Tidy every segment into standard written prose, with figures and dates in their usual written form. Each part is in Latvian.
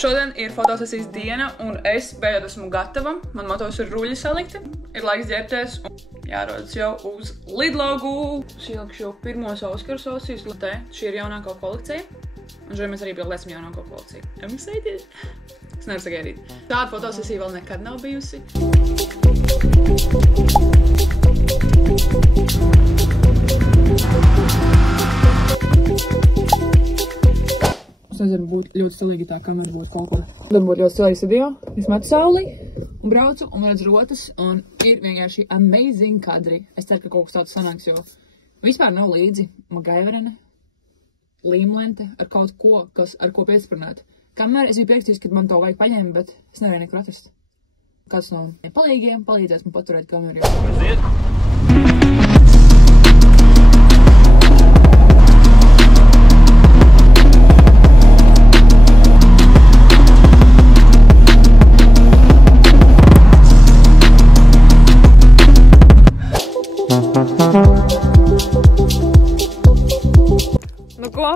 Šodien ir fotosesijas diena, un es beidzot esmu gatava. Man matos ir ruļi salikti. Ir laiks ģērbties un jārodas jau uz lidlogu. Ielikšu jau pirmos Oskaru sosīs. Šī ir jaunāko kolekcija. Un šodien mēs arī pieliesim jaunāko kolekciju. I'm excited! Es nevaru sagaidīt. Tāda fotosesija vēl nekad nav bijusi. Es nezinu, būtu ļoti stilīgi tā kamera būtu kaut kur. Tad būtu ļoti stilīgs video. Es metu sauli un braucu un redzu rotas un ir vienkārši amazing kadri. Es ceru, ka kaut kas tāds sanāks, jo vispār nav līdzi Magaiverene, līmlente ar kaut ko, ar ko piesprunāt. Kamēr es biju priekstījis, kad man to vajag paņēma, bet es nevarēju nekur atrast. Kāds no palīgiem palīdzēs man paturēt kameru.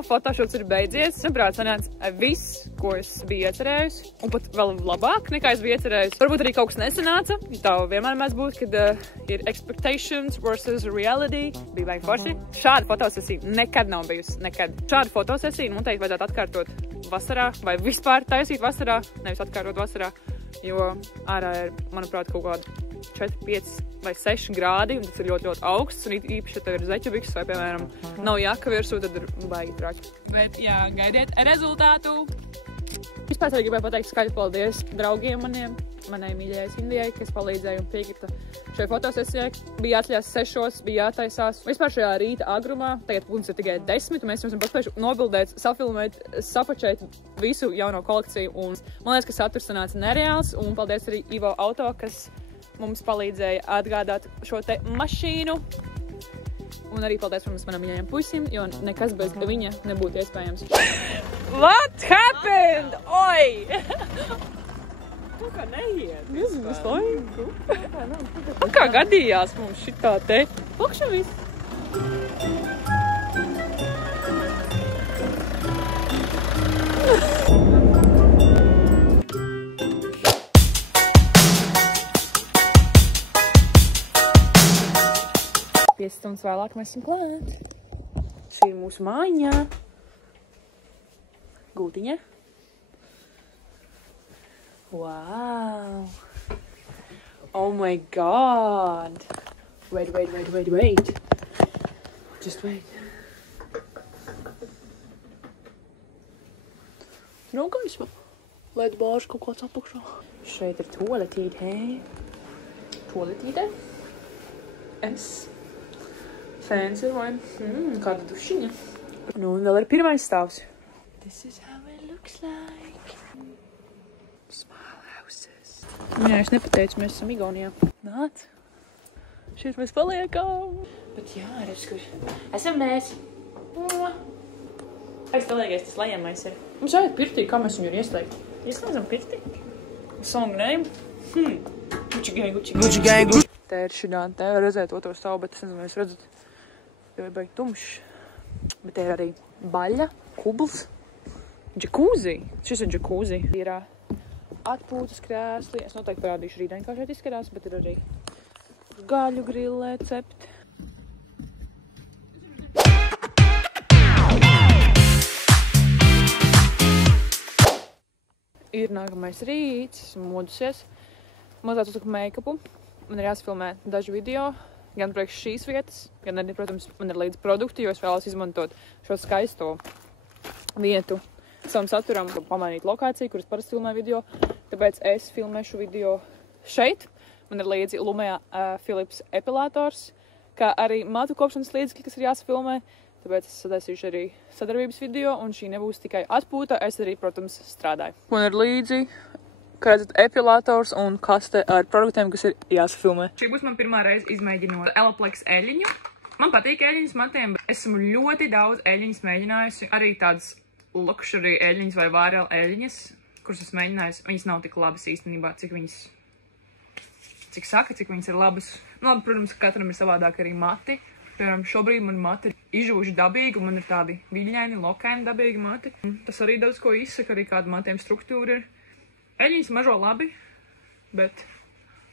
Fotošots ir beidzies. Manuprāt, sanāca viss, ko es biju iecerējusi. Un pat vēl labāk nekā es biju iecerējusi. Varbūt arī kaut kas nesanāca. Tā vienmēr mēs būt, kad ir expectations versus reality. Bija baigi forši. Šāda fotosesija nekad nav bijusi. Nekad. Šāda fotosesija noteikti vajadzētu atkārtot vasarā. Vai vispār taisīt vasarā. Nevis atkārtot vasarā. Jo ārā ir, manuprāt, kaut kāda 4, 5 vai 6 grādi, un tas ir ļoti, ļoti augsts, un īpaši, ja tev ir zeķubikses vai, piemēram, nav jaka virsū, tad ir baigi traķi. Bet, jā, gaidiet rezultātu! Vispār arī gribēju pateikt skaļi paldies draugiem manai mīļajai Indijai, kas palīdzēja un piekrita šai fotosesijai. Bija atļās 6, bija jātaisās. Vispār šajā rīta agrumā, tagad punkts ir tikai 10, un mēs jums esam paspējuši nobildēt, safilmēt, sapačēt visu jauno kolekciju, un man liekas, ka saturs sanāca nereāls, un paldies arī Ivo Auto, kas mums palīdzēja atgādāt šo te mašīnu. Un arī paldies, protams, manam mīļajam puisim, jo nekas bez viņa nebūtu iespējams. What happened? Oi! Kā neiet? Viss laiku. Kā gadījās mums šitā te? Lūkšu viss. Stundas vēlāk mēs esam klāt. Šī ir mūsu mājiņā. Gūtiņa. Wow! Oh my god! Wait. Just wait. Nav gaisma. Lēd bāžu kaut kāds apakšā. Šeit ir toaletīte, hei? Toaletīte? Fancy one. Kāda dušiņa. Nu, un vēl ir pirmais stāvs. This is how it looks like. Small houses. Jā, es nepateicu, mēs esam Igaunijā. Nāc. Šeit mēs paliekam. Bet jā, redz, kur esam mēs. Kāds galīgais tas lejamais ir? Mums vajag pirtī, kā mēs viņu ir ieslēgt. Ieslēdzam pirtī. Song name. Gucci gang. Te ir šitā, te var redzēt otro stāvu, bet es nezinu, vai jūs redzat. Jo ir baigi tumšs. Bet te ir arī baļa, kubls, džekūzi. Šis ir džekūzi. Ir atpūtas krēsli. Es noteikti parādīšu rītdien, kā šeit izskatās, bet ir arī gaļu grillē cept. Ir nākamais rīts, esmu modusies. Mazliet uzliku make-upu. Man ir jāsfilmē daži video. Gan priekš šīs vietas, gan arī, protams, man ir līdz produkti, jo es vēlos izmantot šo skaisto vietu savam saturam, pamainīt lokāciju, kuras parasti filmē video. Tāpēc es filmēšu video šeit. Man ir līdzi Lumea Philips epilators, kā arī matu kopšanas līdzekļi, kas ir jāsfilmē. Tāpēc es sadaisīšu arī sadarbības video, un šī nebūs tikai atpūta, es arī, protams, strādāju. Man ir līdzi, kā redzat, epilators un kaste ar produktiem, kas ir jāsafilmē. Šī būs man pirmā reize izmēģinot Elaplex eļļiņu. Man patīk eļļiņas matiem, bet esmu ļoti daudz eļļiņas mēģinājusi. Arī tādas luxury eļļiņas vai vārēl eļļiņas, kuras es mēģinājusi. Viņas nav tik labas īstenībā, cik viņas ir labas. Nu, labi, protams, katram ir savādāk arī mati. Piemēram, šobrīd man mati ir izžūši dabīgi, un man ir tādi viļņaini, lokaini dabīgi mati. Tas arī daudz ko izsaka, arī kāda matiem struktūra ir. Eļļiņas mažo labi, bet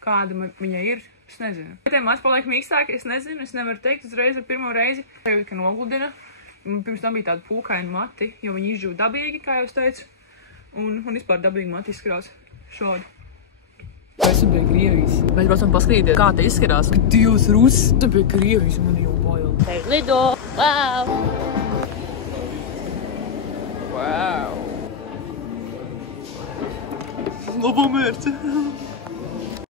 kāda viņai ir, es nezinu. Ja tie mati paliek mīkstāki, es nezinu, es nevaru teikt uzreiz ar pirmo reizi. Tevi, ka nogludina. Pirms tam bija tādi pūkaini mati, jo viņi izžūva dabīgi, kā jau es teicu. Un vispār dabīgi mati izskatās šādi. Es biju Krievijas. Mēs braucam paskatīties, kā te izskatās. Dievs, Rus! Es biju Krievijas, man jau bail. There's Lido. Wow. Wow! Labo mērķi!